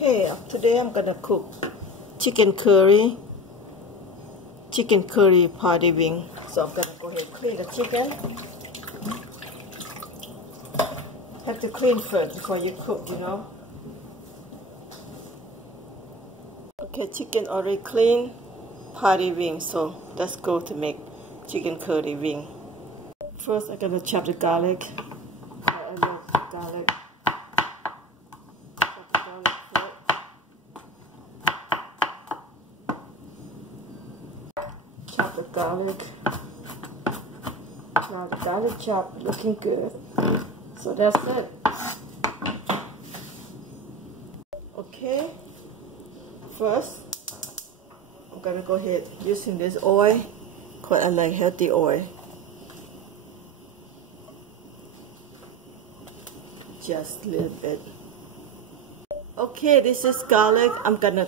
Okay, today I'm gonna cook chicken curry party wing. So I'm gonna go ahead and clean the chicken. Have to clean first before you cook, you know. Okay, chicken already clean, party wing. So let's go to make chicken curry wing. First, I'm gonna chop the garlic. I love garlic. Chop the garlic. Now the garlic chop looking good. So that's it. Okay. First, I'm gonna go ahead using this oil. Quite I like healthy oil. Just a little bit. Okay, this is garlic. I'm gonna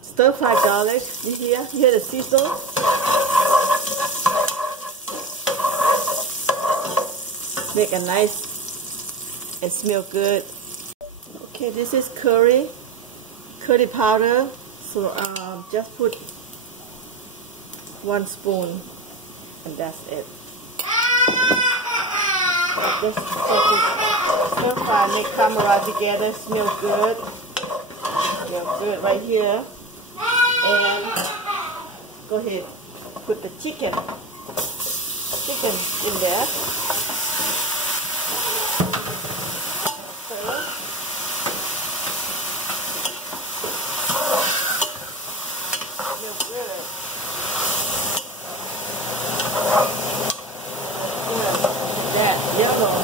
stir fry garlic. You hear the sizzle? Make a nice and smell good. Okay, this is curry powder. So just put 1 spoon, and that's it. Just stir fry, make camera together, smell good. Smell good right here. And go ahead, put the chicken in there. Yellow,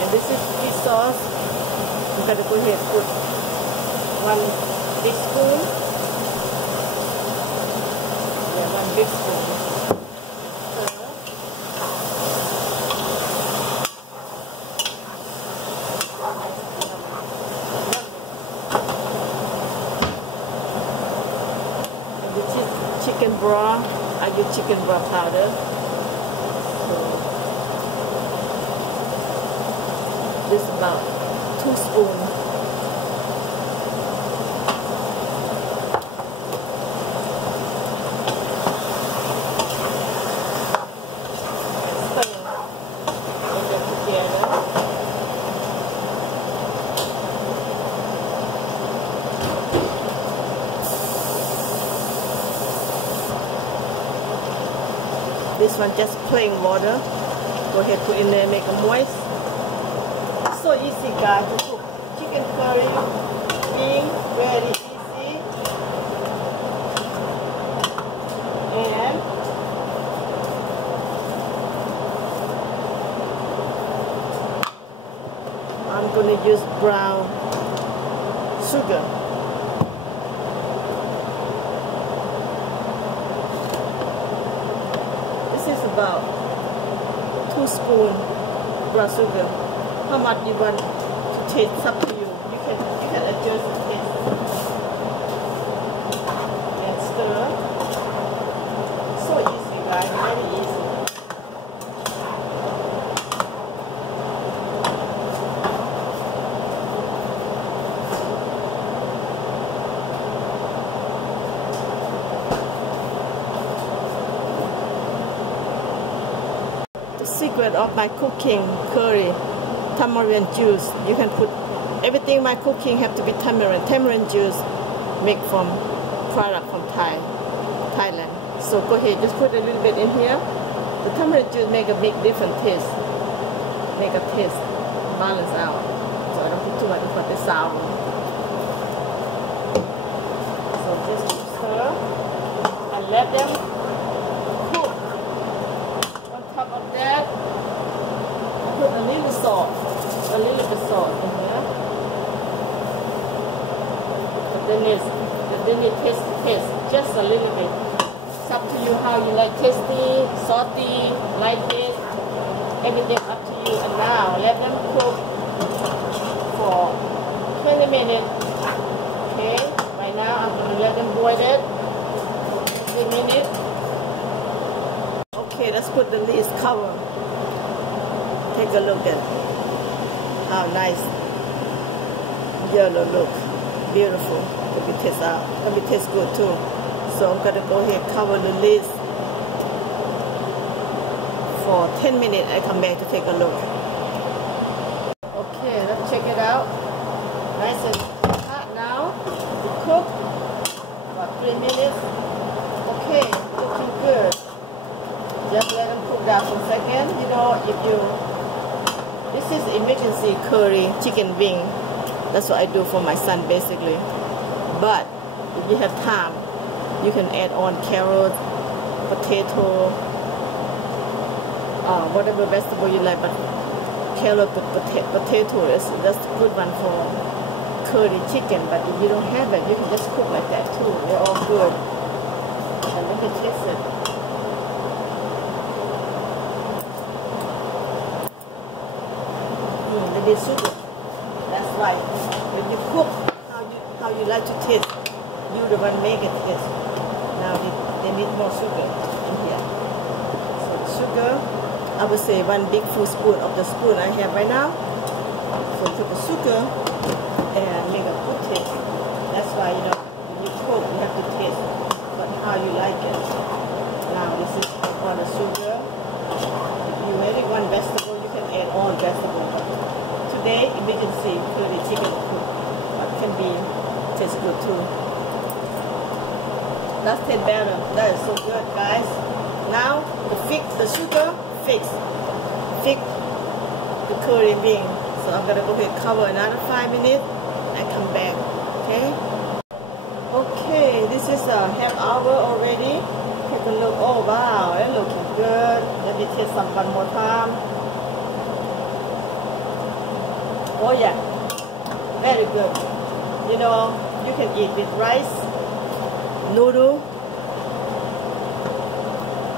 and this is fish sauce. I'm gonna go ahead and put 1 big spoon. Yeah, 1 big spoon. And this is chicken broth. I use chicken broth powder. This is about 2 spoons. This one just plain water. Go ahead, put in there, make it moist. So easy, guys, to cook chicken curry wing, very easy. And I'm going to use brown sugar. This is about 2 spoons brown sugar. How much you want to taste, it's up to you. You can adjust the taste. And stir. So easy, guys, very easy. The secret of my cooking curry, tamarind juice. You can put everything. My cooking have to be tamarind juice, made from product from Thailand. So go ahead, just put a little bit in here. The tamarind juice make a big different taste, make a taste balance out. So I don't put too much for the sour. So just stir and let them cook. On top of that, put a little salt. A little bit of salt in here. But then it taste just a little bit. It's up to you how you like, tasty, salty, light taste. Everything up to you. And now let them cook for 20 minutes. Okay. Right now I'm going to let them boil it. 20 minutes. Okay, let's put the lid cover. Take a look at it. how nice yellow look. Beautiful. Let me taste out. Let me taste good too. So I'm gonna go ahead and cover the lid for 10 minutes. I come back to take a look. Okay, let's check it out. Nice and hot now. We cook about 3 minutes. Okay, looking good. Just let them cook down for a second. You know, if you, this is emergency curry chicken wing. That's what I do for my son basically. But if you have time, you can add on carrot, potato, whatever vegetable you like. But carrot with potato that's a good one for curry chicken. But if you don't have it, you can just cook like that too. They're all good. And let me taste it. They did sugar. That's right. When you cook, how you like to taste, you the one make it taste. Now they need more sugar in here. So sugar, I would say 1 big full spoon of the spoon I have right now. So put the sugar and make a good taste. That's why, you know, when you cook, you have to taste but how you like it. Now this is for the sugar. If you really want vegetable, you can add on vegetable. But today, emergency curry chicken cook, but can be taste good too. That's tastes better. That is so good, guys. Now the sugar fix the curry wing. So I'm gonna go ahead and cover another 5 minutes and come back. Okay. Okay, this is a half hour already. Take a look. Oh wow, it looking good. Let me taste some one more time. Oh yeah, very good. You know, you can eat with rice, noodle,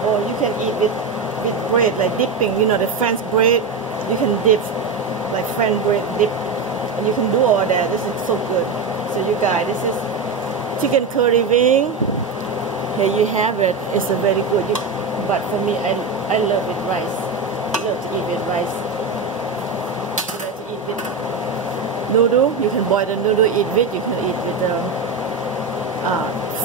or you can eat with bread, like dipping. You know, the French bread, you can dip, like French bread dip, and you can do all that. This is so good. So you guys, this is chicken curry wing. Here you have it. It's a very good. But for me, I love with rice. I love to eat with rice. You like to eat with noodle. You can boil the noodle, eat with. You can eat with the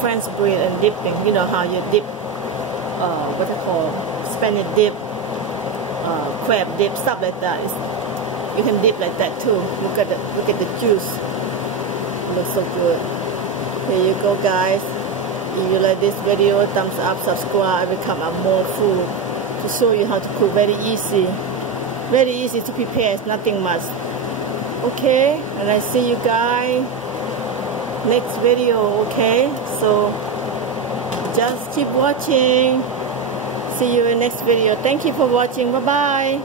French bread and dipping. You know how you dip, what they call Spanish dip, crab dip, stuff like that. You can dip like that too. Look at the juice. It looks so good. Here you go, guys. If you like this video, thumbs up, subscribe. I will come up more food to show you how to cook. Very easy to prepare. It's nothing much. Okay, and I see you guys next video. Okay, so just keep watching. See you in next video. Thank you for watching. Bye bye.